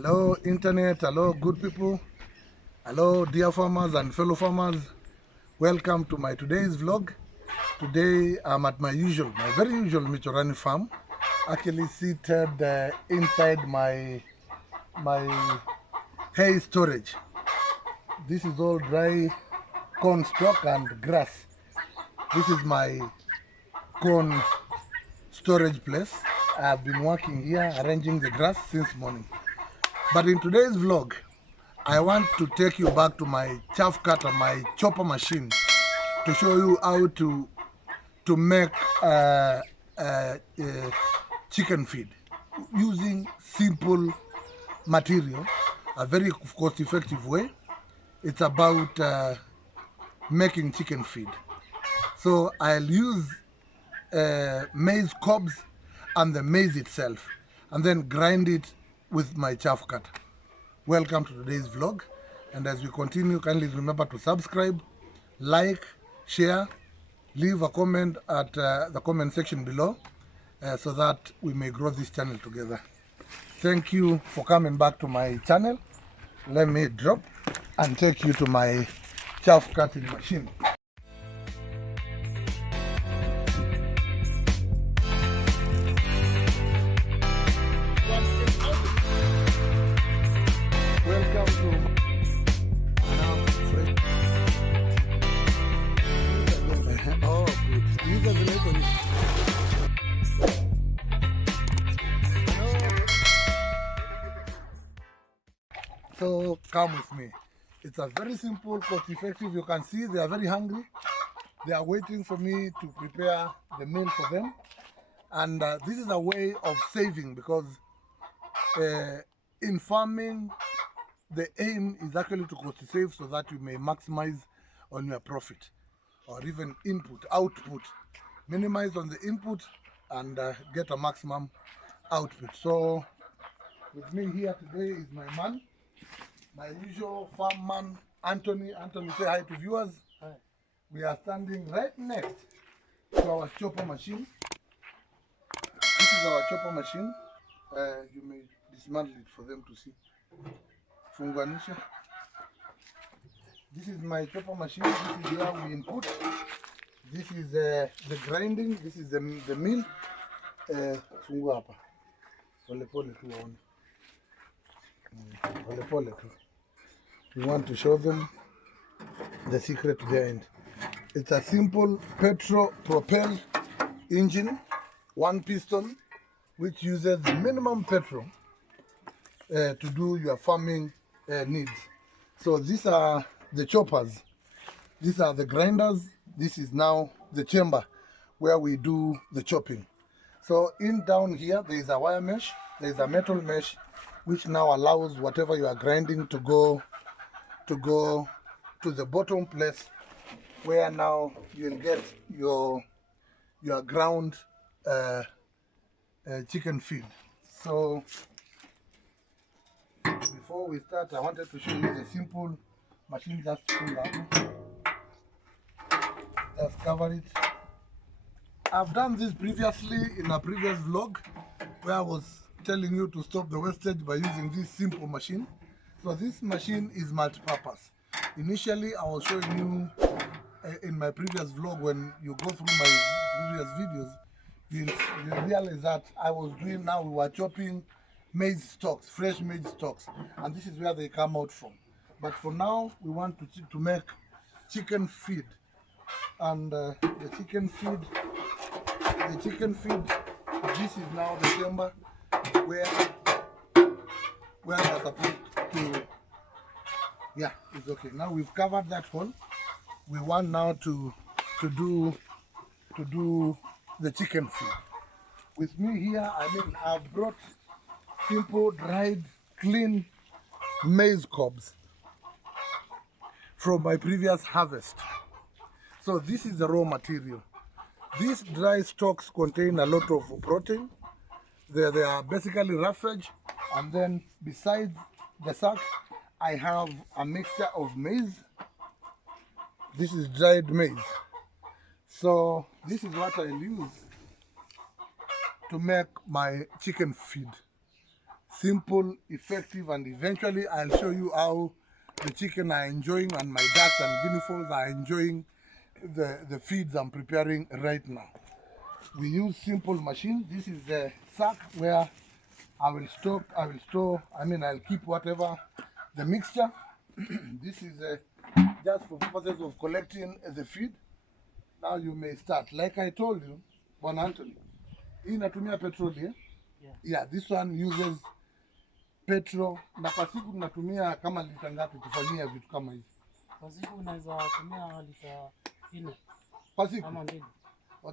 Hello internet, hello good people, hello dear farmers and fellow farmers. Welcome to my today's vlog. Today I'm at my very usual Michorani farm, actually seated inside my hay storage. This is all dry corn stalk and grass. This is my corn storage place. I've been working here arranging the grass since morning. But in today's vlog, I want to take you back to my chaff cutter, my chopper machine, to show you how to make chicken feed using simple material, a very cost-effective way. It's about making chicken feed. So I'll use maize cobs and the maize itself, and then grind it with my chaff cutter. Welcome to today's vlog, and as we continue, kindly remember to subscribe, like, share, leave a comment at the comment section below so that we may grow this channel together. Thank you for coming back to my channel. Let me drop and take you to my chaff cutting machine. Welcome to oh, good. You guys like on it. So come with me. It's a very simple, cost effective. You can see they are very hungry. They are waiting for me to prepare the meal for them. And this is a way of saving, because in farming, the aim is actually to cost save so that you may maximize on your profit, or even output. Minimize on the input and get a maximum output. So with me here today is my man, my usual farm man, Anthony. Anthony, say hi to viewers. Hi. We are standing right next to our chopper machine. This is our chopper machine. You may dismantle it for them to see. Funganisha. This is my chopper machine. This is where we input. This is the grinding. This is the mill. Fungu hapa. Pole pole tu waone. Pole pole tu. We want to show them the secret behind. It's a simple petrol-propelled engine, one piston, which uses minimum petrol to do your farming needs. So these are the choppers. These are the grinders. This is now the chamber where we do the chopping. So down here, there is a wire mesh. There is a metal mesh, which now allows whatever you are grinding to go to the bottom place, where now you'll get your ground chicken feed. So before we start, I wanted to show you the simple machine. Just pull up, just cover it. I've done this previously in a previous vlog where I was telling you to stop the wastage by using this simple machine. So this machine is multi-purpose. Initially, I was showing you in my previous vlog, when you go through my previous videos, you'll realize that we were chopping maize stalks, fresh maize stalks, and this is where they come out from. But for now, we want to make chicken feed, and the chicken feed, this is now the chamber where we're supposed to, yeah, it's okay. Now we've covered that hole. We want now to do the chicken feed. With me here, I've brought simple, dried, clean maize cobs from my previous harvest. So this is the raw material. These dry stalks contain a lot of protein. They are basically roughage, and then besides the sack, I have a mixture of maize. This is dried maize. So this is what I'll use to make my chicken feed. simple, effective, and eventually I'll show you how the chicken are enjoying and my ducks and guinea fowls are enjoying the feeds I'm preparing right now. We use simple machine. This is the sack where I'll keep whatever the mixture. This is just for purposes of collecting the feed. Now you may start. Like I told you, Bwana Anthony, hii inatumia petroli eh? Yeah, this one uses petrol. Na kwa siku tunatumia kama lita ngapi kufanyia vitu kama hivi? Kwa siku unaweza tumia lita 4. Kwa siku? Kama 2.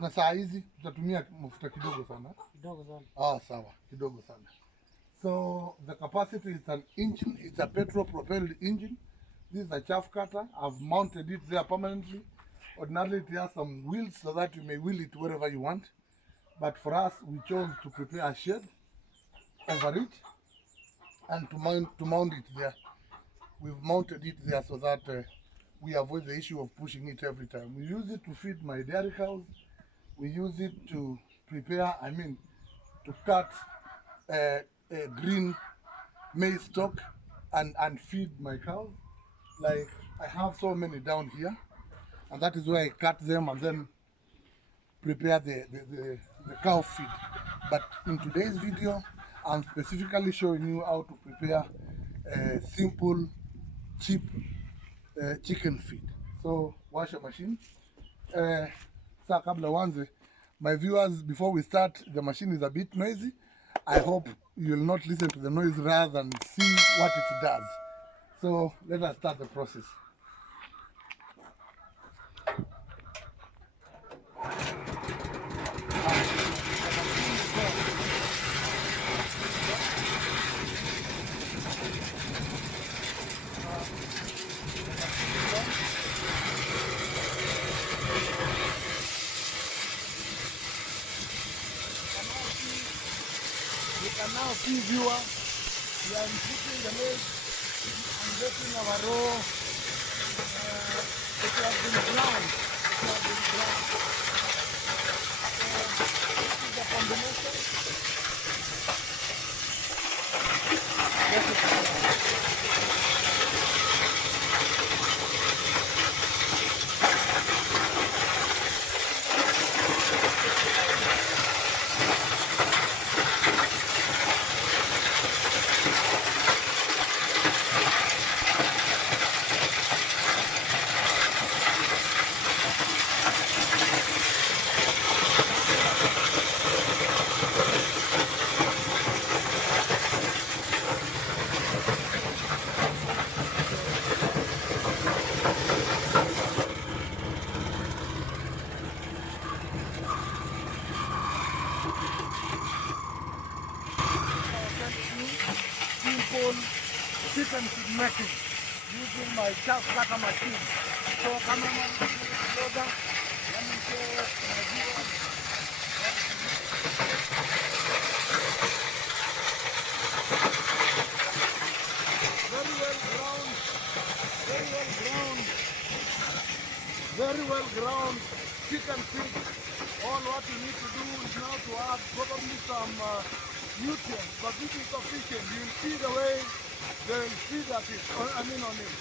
Na saa hizi tutatumia mafuta kidogo sana. Kidogo sana. Ah, sawa, kidogo sana. So the capacity is an engine. It's a petrol propelled engine. This is a chaff cutter. I've mounted it there permanently. Ordinarily it has some wheels so that you may wheel it wherever you want. But for us, we chose to prepare a shed over it and to mount it there. We've mounted it there so that we avoid the issue of pushing it every time. We use it to feed my dairy cows. We use it to prepare, to cut green maize stalk and feed my cows. Like I have so many down here, and that is where I cut them and then prepare the cow feed. But in today's video, I'm specifically showing you how to prepare a simple, cheap chicken feed. So wash your machine. Sa kabla wanze, my viewers, before we start, the machine is a bit noisy. I hope you will not listen to the noise rather than see what it does. So let us start the process. You can now see, viewer, we are putting the maize and getting our raw. It has been ground. This is the combination. Simple chicken feed making using my chaff cutter machine. So cameraman, slow down. Let me show my viewers. Very well ground, very well ground chicken feed. All what you need to do is now to add probably some nutrients, but this is sufficient. You will see the way they will feed at it, on it.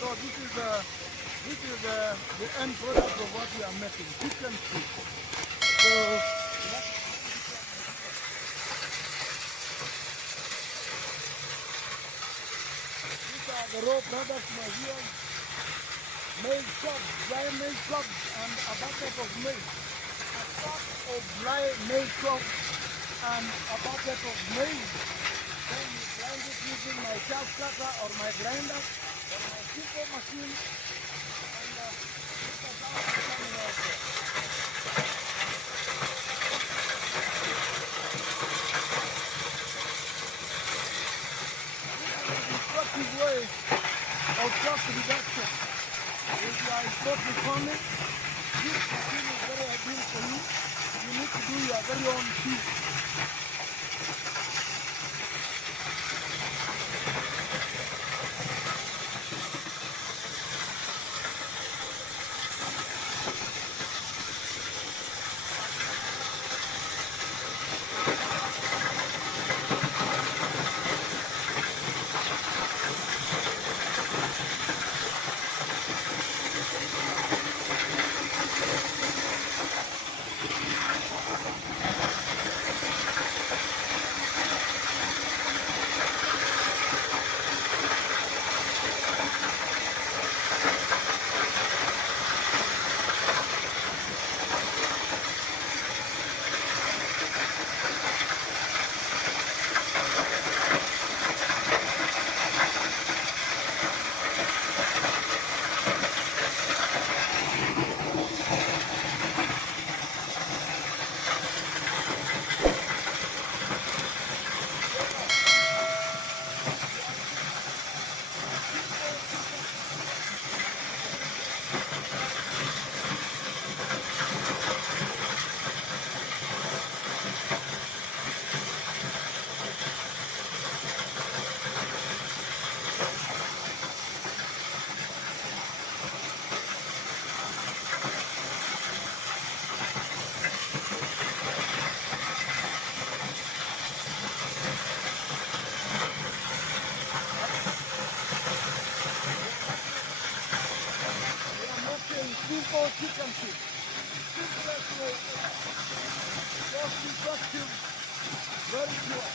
So this is the end product of what we are making, chicken feed. So these are the raw products my here. Maize cobs, dry maize cobs, and a bucket of maize. A sack of dry maize cobs and a bucket of maize. Then you grind it using my chaff cutter or my grinder or my simple machine. And look at how it's coming out there. This is a destructive way of cost reduction. If you are stopping farming, this machine is very ideal for you. You need to do your very own feed. chicken feed. Simplest way, cost effective, very pure.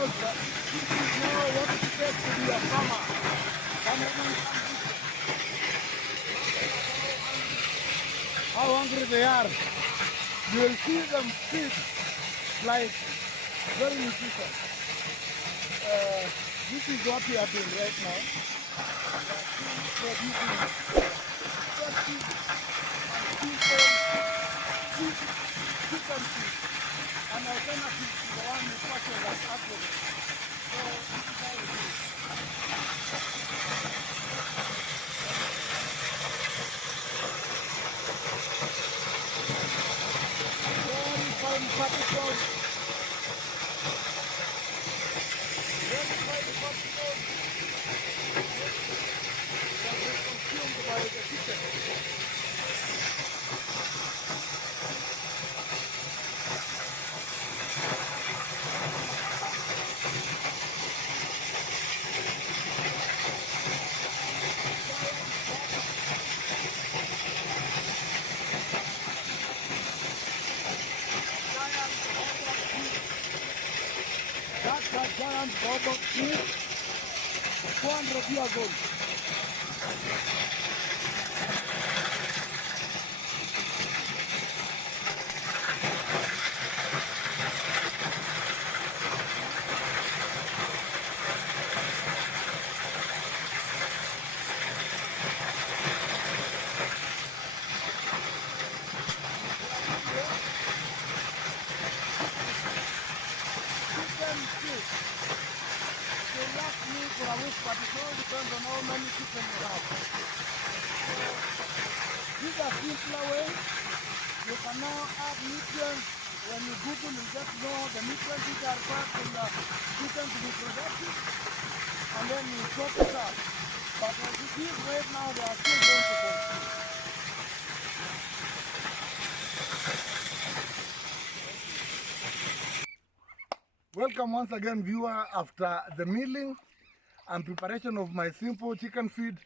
This is now what it takes to be a farmer. How hungry they are. You will see them feed like very nutritious. This is what we are doing right now. We are producing effective and simple chicken feed. An alternative to the one we purchase at agribusiness. So this is how we do it. Very fine particles. Very fine particles that are consumed by the chicken. That's a giant bubble tree, 400 years old. Chicken feed. They last me for a week, but it all depends on how many chicken you have. These are simpler ways. You can now add nutrients. When you Google, you just know the nutrients which are required from the chicken to be productive, and then you chop it up. But as it is right now, they are still going to consume. Welcome once again, viewer, after the milling and preparation of my simple chicken feed.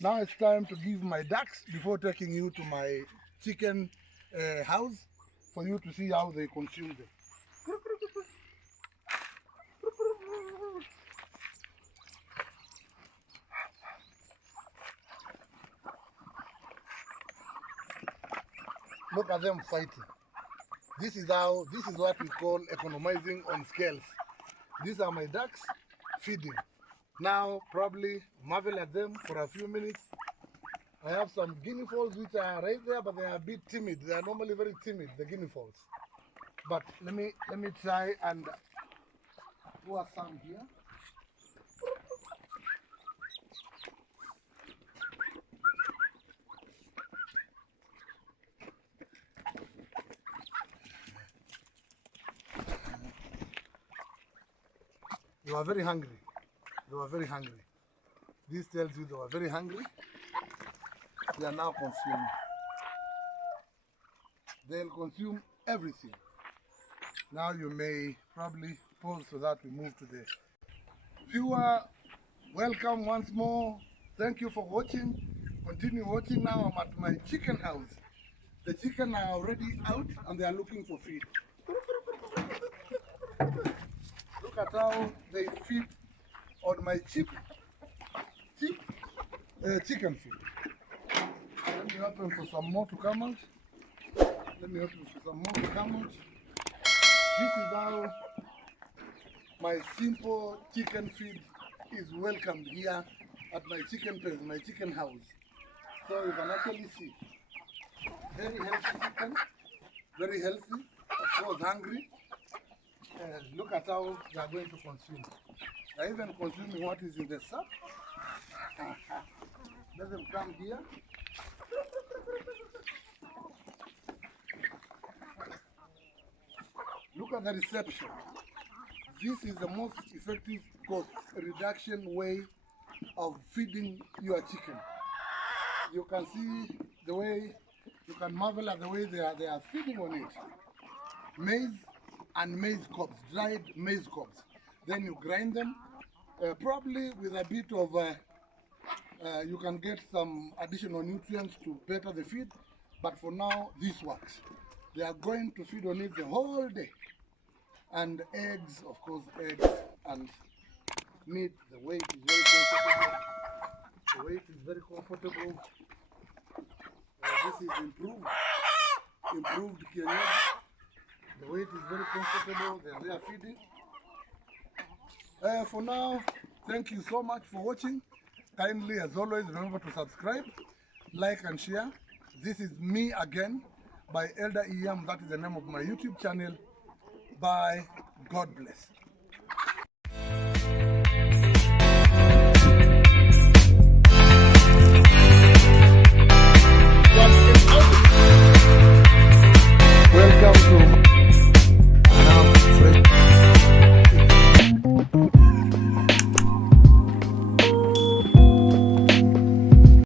Now it's time to give my ducks before taking you to my chicken house for you to see how they consume them. Look at them fighting. This is what we call economizing on scales. These are my ducks feeding. Now probably marvel at them for a few minutes. I have some guinea fowls which are right there, but they are a bit timid. They are normally very timid, the guinea fowls. But let me try and pour some here. They were very hungry. They were very hungry. This tells you they were very hungry. They are now consuming. They'll consume everything. Now you may probably pause so that we move to the viewer. Welcome once more. Thank you for watching. Continue watching. Now I'm at my chicken house. The chicken are already out and they are looking for feed. Look at how they feed on my cheap chicken feed. Let me open for some more to come out. This is how my simple chicken feed is welcomed here at my chicken place, my chicken house. So you can actually see, very healthy chicken, very healthy, of course hungry. Look at how they are going to consume. They're even consuming what is in the sack. Let them come here. Look at the reception. This is the most effective cost reduction way of feeding your chicken. You can see the way, you can marvel at the way they are feeding on it. Maize and maize cobs, dried maize cobs. Then you grind them, probably with a bit of, you can get some additional nutrients to better the feed, but for now this works. They are going to feed on it the whole day. And eggs, of course, eggs and meat, the weight is very comfortable. The weight is very comfortable. This is improved kienyeji. The weight is very comfortable. They are feeding. For now, thank you so much for watching. Kindly, as always, remember to subscribe, like and share. This is Me Again by Elder EM. That is the name of my YouTube channel. Bye. God bless.